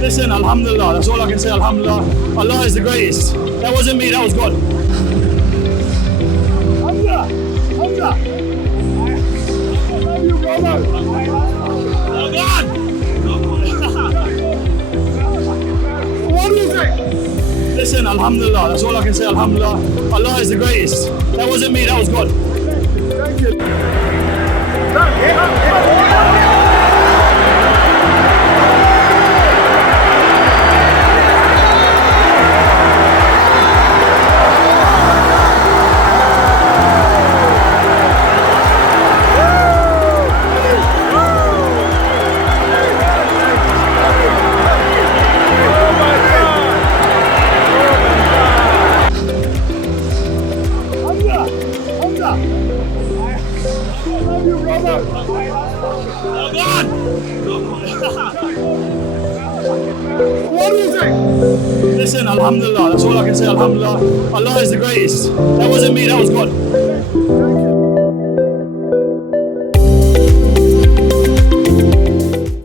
Listen, alhamdulillah, that's all I can say, alhamdulillah. Allah is the greatest. That wasn't me, that was God. Hamzah! Hamzah! I love you, brother! Oh, God! What do you think? Listen, alhamdulillah, that's all I can say, alhamdulillah. Allah is the greatest. That wasn't me, that was God. Thank you. What do you think? Listen, alhamdulillah, that's all I can say, alhamdulillah. Allah is the greatest. That wasn't me, that was God.